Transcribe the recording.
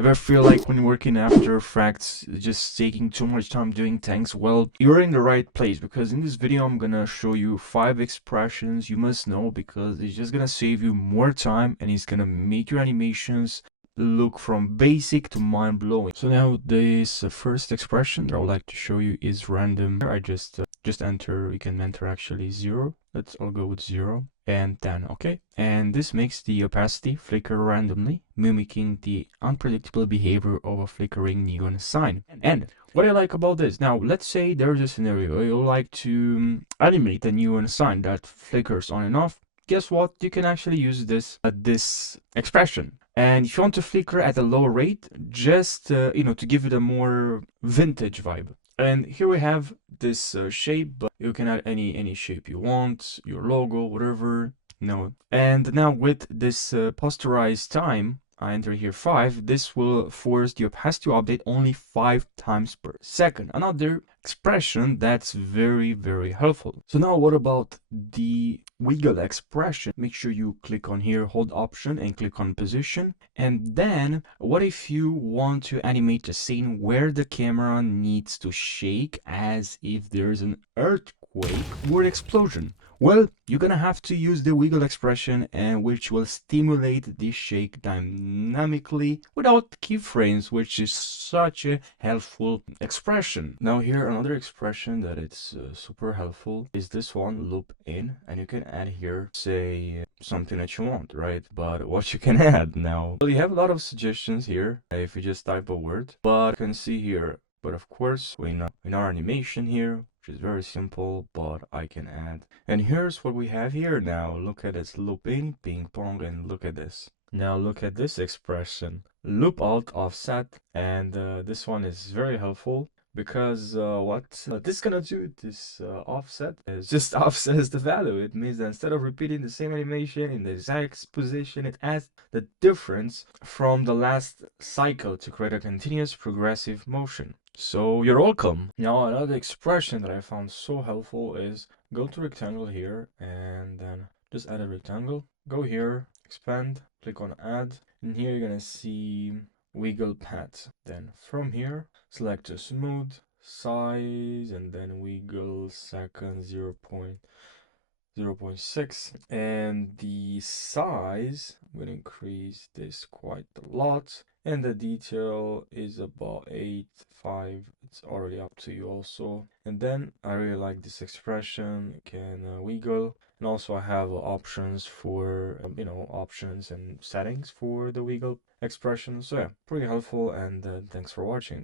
Ever feel like when working After Effects, just taking too much time doing things? Well, you're in the right place, because in this video I'm gonna show you 5 expressions you must know, because it's just gonna save you more time and it's gonna make your animations look from basic to mind-blowing. So now this first expression that I would like to show you is random. I just enter, we can enter actually 0. I'll go with 0 and 10, okay? And this makes the opacity flicker randomly, mimicking the unpredictable behavior of a flickering neon sign. And what I like about this, now let's say there's a scenario you like to animate a neon sign that flickers on and off. Guess what? You can actually use this expression. And if you want to flicker at a low rate, just to give it a more vintage vibe. And here we have this shape, but you can add any shape you want, your logo, whatever. No. And now with this posterized time, I enter here 5, this will force the opacity to update only 5 times per second. Another expression that's very, very helpful. So now what about the wiggle expression? Make sure you click on here, hold Option and click on position. And then what if you want to animate a scene where the camera needs to shake as if there's an earthquake or explosion? Well, you're gonna have to use the wiggle expression, and which will stimulate the shake dynamically without keyframes, which is such a helpful expression. Now here another expression that it's super helpful is this one, loop in, and you can add here, say, something that you want, right? But what you can add now, well, you have a lot of suggestions here if you just type a word, but you can see here. But of course, in our animation here, which is very simple, but I can add. And here's what we have here now. Look at this, loop in, ping pong, and look at this. Now look at this expression, loop alt offset, and this one is very helpful, because what this is gonna do, this offset is just offsets the value. It means that instead of repeating the same animation in the exact position, it adds the difference from the last cycle to create a continuous progressive motion. So you're welcome. Now another expression that I found so helpful is go to rectangle here and then just add a rectangle. Go here, expand, click on add, and here you're gonna see wiggle path. Then from here, select a smooth size and then wiggle second 0.6, and the size, I'm going to increase this quite a lot, and the detail is about 8.5. It's already up to you also. And then I really like this expression. You can wiggle, and also I have options for options and settings for the wiggle expression. So yeah, pretty helpful, and thanks for watching.